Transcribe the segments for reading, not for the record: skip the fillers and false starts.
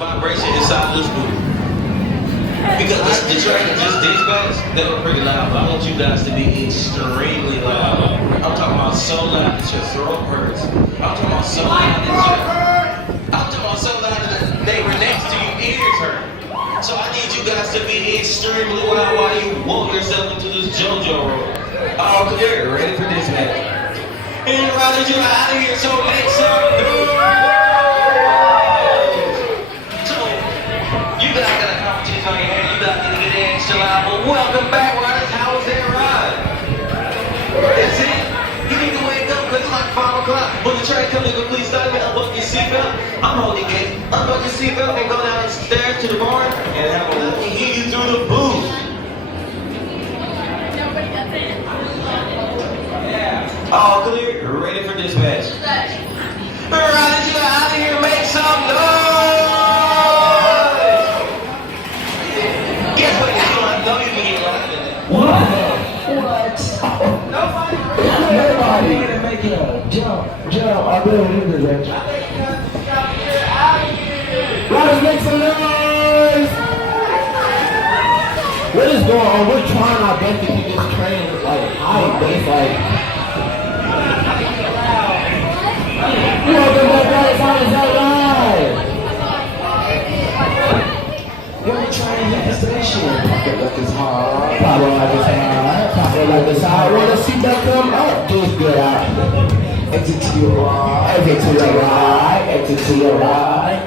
vibration inside this booth. Because the track just dispatch, they were pretty loud, but I want you guys to be extremely loud. I'm talking about so loud that your throat hurts. I'm talking about so loud that the neighbor next to your ears hurt. So I need you guys to be extremely loud while you walk yourself into this JoJo roll. All clear, ready for dispatch. And rather you out of here, so make some noise. So, you guys got a competition on your hand, you guys need to get extra loud, but welcome back, riders. How was that ride? That's it. You need to wake up, because it's like 5 o'clock. When the train comes in, please stop me, unbuckle your seatbelt. I'm holding it. Unbuckle your seatbelt and go downstairs to the barn and have a look and hear you through the booth. All clear, ready for dispatch. Riders, you out of here, make some noise! Guess what? I know you can get loud in it. What? Nobody. Nobody. Make it jump. I really need this. Riders, make some noise! What is going on? We're trying our best to keep this train like high, but it's like. Welcome back, guys. How is that live? We're trying to hit the station. Pop it like it's hard. Pop it like it's hard. Pop it like it's hard. Wanna see that come up? Just get out. Exit to your right. Exit to your right. Exit to your right.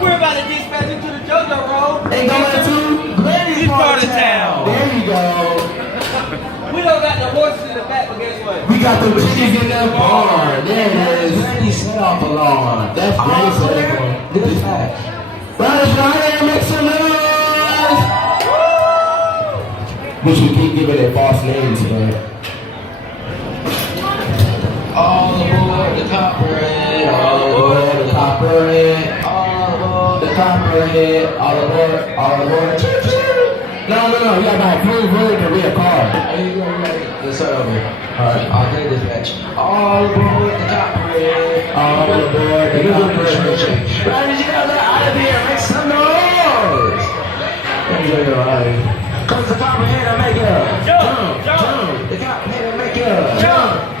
We're about to dispatch into the JoJo Road. And going to Granny's part of town. There you go. We don't got the horses in the back, but guess what? We got the chickens in the barn. There it is. Granny set off alarm. That's Granny set off. Good fact. Riders, right, make some noise. Which we keep giving their false names, man. All aboard the Copperhead. All aboard the Copperhead. All aboard the Copperhead. All aboard. All aboard. No, you got my blue road to be a car. There you go, right. Let's start over. Alright, I'll take dispatch. All aboard the Copperhead. All aboard the Copperhead. Riders, you gotta let out of here. Make some noise. Enjoy your ride. Cause the Copperhead will make it. Jump. The Copperhead will make it.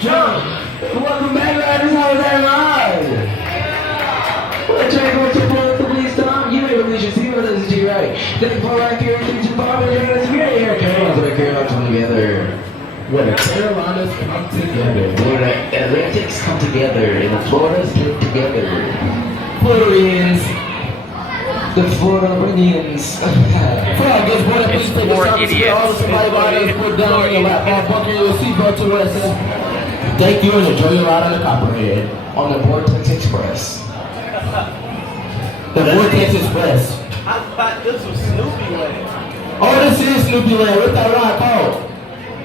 Jump. Welcome back, riders. How was that ride? Well, check what you're doing for police time. You may release your seatbelt as it's right. Then pull right here into the bar and you're here. Carolinas come together. When the Carolinas come together. When the Atlantics come together. And the Floridas get together. Floridians. The Floridians. Guess what? Please take a shot to all somebody riders put down on your lap bar, buckle your seatbelt to rest. Thank you and enjoy your ride on the Copperhead on the Vortex Express. The Vortex Express. I thought this was Snoopy Land. Oh, this is Snoopy Land. What's that ride called?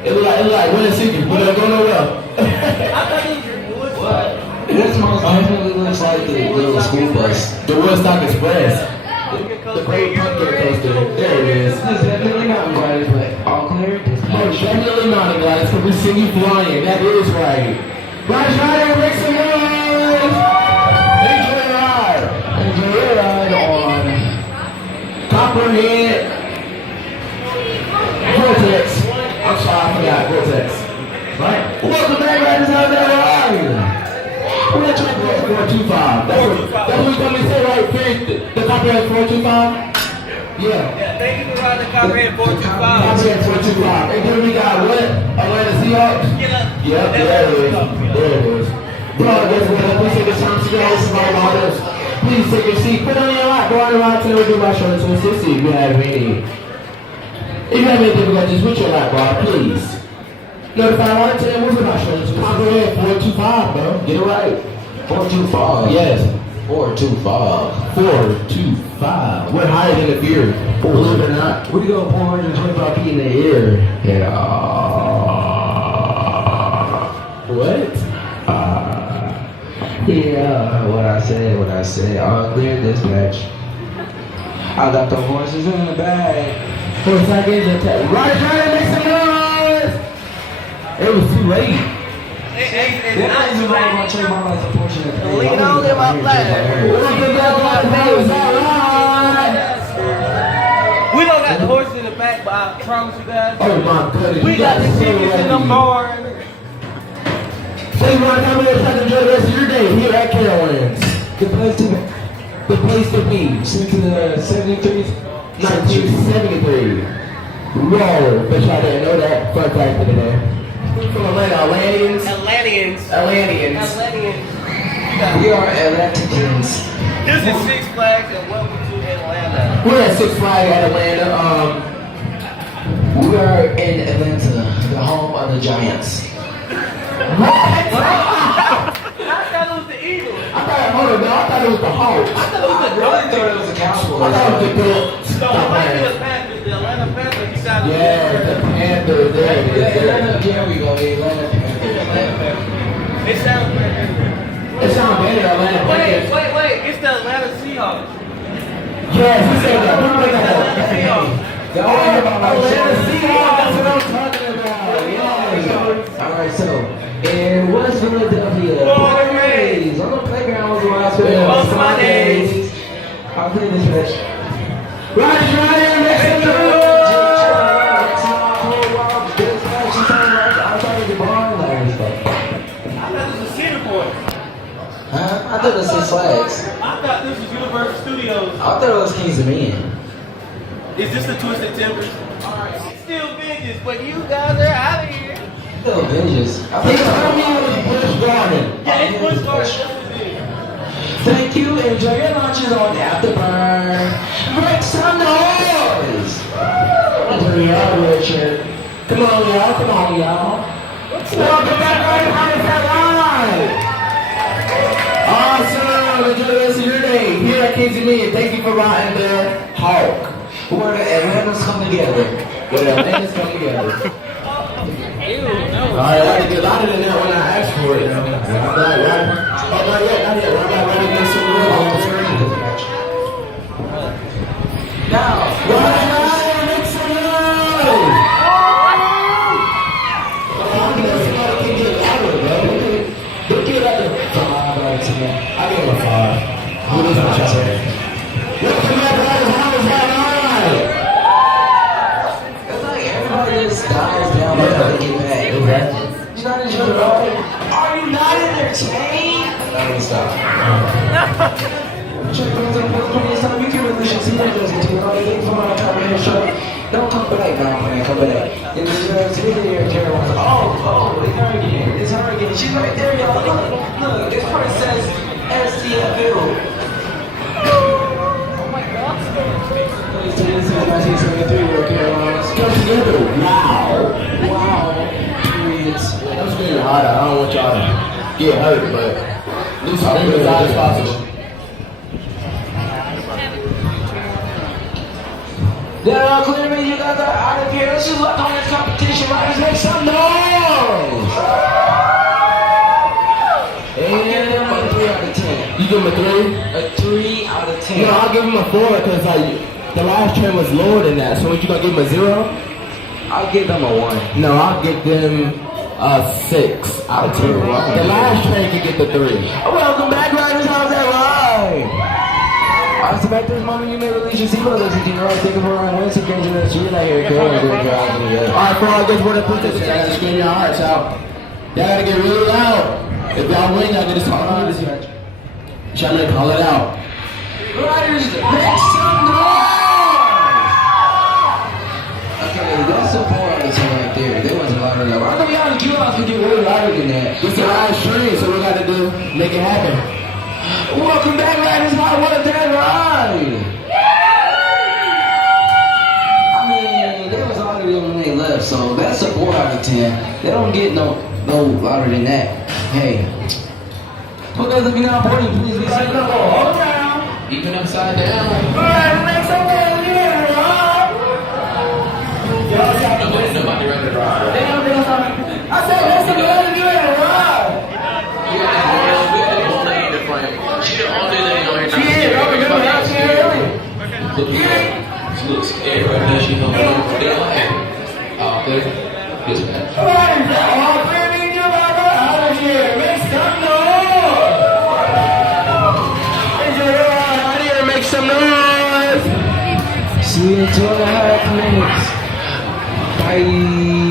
It was like Winter Secret, but it don't go nowhere. I thought it was Woodstock. This most definitely looks like the little school bus. The Woodstock Express. The Great Pumpkin Coaster. There it is. This is definitely not gliders, but all clear. No, definitely not gliders, because we see you flying. That is right. Riders, riders, make some noise! Enjoy your ride. Enjoy your ride on Copperhead Vortex. I'm sorry, I forgot Vortex. Right? Welcome back, riders. How's that ride? We're not trying to go 425. That's what you told me to say, right? The Copperhead 425? Yeah. Thank you for riding the Copperhead 425. Copperhead 425. And then we got what? Atlanta Seahawks? Yep, there it is. There it is. Bro, guess what? Please take a chance to go somebody about us. Please take your seat. Put on your lap. Go on your lap till we do my show to assist you if you have any. If you have any difficulties with your lap bar, please. Notify 110, what's my show? Copperhead 425, bro. Get it right. 425. Yes. 425. 425. We're higher than the fear. Believe it or not. We go 425 feet in the air. Yeah. What? Yeah. What I said. All clear dispatch. I got the horses in the bag. 4 seconds attack. Right, make some noise! It was too late. They're not even going to trade my life a portion of the Lean on in my flag. We don't got the horses in the back, but I promise you guys. Oh my goodness. We got the tickets in the bar. So you want to come here and enjoy the rest of your day here at Carowinds. The place to be. Since the 1973. Whoa, bet y'all didn't know that. Fun fact of the day. From Atlanta, Atlanteans. We are Atlanteans. This is Six Flags and welcome to Atlanta. We're at Six Flags at Atlanta. We are in Atlanta, the home of the Giants. What? I thought it was the Eagles. I thought it was the Hawks. I really thought it was the Cowboys. I thought it was the Bills. So it might be the Panthers, the Atlanta Panthers. Yeah, the Panthers. There we go, the Atlanta Panthers. It sounds better. It sounds better, Atlanta Panthers. Wait. It's the Atlanta Seahawks. Yes, he said that. Atlanta Seahawks. Atlanta Seahawks, that's what I'm talking about. Yes. Alright, so in West Philadelphia, Rays on the playground was the last play. Most of my days. I'll play this match. Right, next to I thought it was Six Flags. I thought this was Universal Studios. I thought it was Kings of Men. Is this the Twisted Timbers? Alright. It's still Vengeance, but you guys are out of here. Still Avengers. I think it was Busch Garden. Yeah, it's Busch Garden. Thank you. Enjoy your lunches on Afterburn. Make some noise. Richard. Come on, y'all. Welcome back right live. Awesome. Enjoy the rest of your day here at Kings of Men. Thank you for riding the Hawk. Where the Atlantas come together. Alright, I had to get louder than that when I asked for it. Not yet. Ready to make some real on the screen. Now, make some noise! Somebody can get louder, bro. Don't get louder. 5 out of 10. I give him a 5. Who is my child? Welcome back, guys. How is that alright? It's like everybody just dies down before they get back. You're not entertained? Are you not entertained? Let me stop. Check those up. It's time you can release your seat. There's a team on the from our Copperhead Strike. Don't come back now, man. Come back. In the video, Carowinds. Oh, it's her again. She's right there, y'all. Look. This part says STFL. This is 1973 where Carowinds come together. Wow. Periods. That was getting hot. I don't want y'all to get hurt, but at least I'll be as hot as possible. They're all clear, man. You guys are out of here. Let's just look on this competition. Riders, make some noise. And a 3 out of 10. You give him a 3? A 3 out of 10. No, I'll give him a 4 because like the last train was lower than that. So what, you gonna give him a 0? I'll give them a 1. No, I'll give them a 6 out of 10. The last train can get the 3. Welcome back, riders. How's that ride? Alright, so back to this moment you may release your seatbelt as you can right. Take a ride. Once again, you're not here. Alright, for all good for the protest, y'all gotta scream your hearts out. Y'all gotta get really loud. If y'all win, y'all get a song on this match. Shymere, call it out. Riders, make some noise! Okay, that's a 4 out of 10 right there. They wasn't louder enough. I know y'all in the Q-House could get way louder than that. It's the live stream, so we gotta do, make it happen. Welcome back, riders. What a damn ride! I mean, they was louder than when they left, so that's a 4 out of 10. They don't get no louder than that. Hey. Who guys looking out for you? Please be safe. Hold down. Even upside down. Alright, make some noise here, Rob. Nobody ready to ride. I said, make some noise here, Rob. She the only lady on here. She is. She looks scared right now. She's on the phone. They all happy. Oh, okay. Yes, man. All right, all 3 of you, 2.5 minutes. Bye.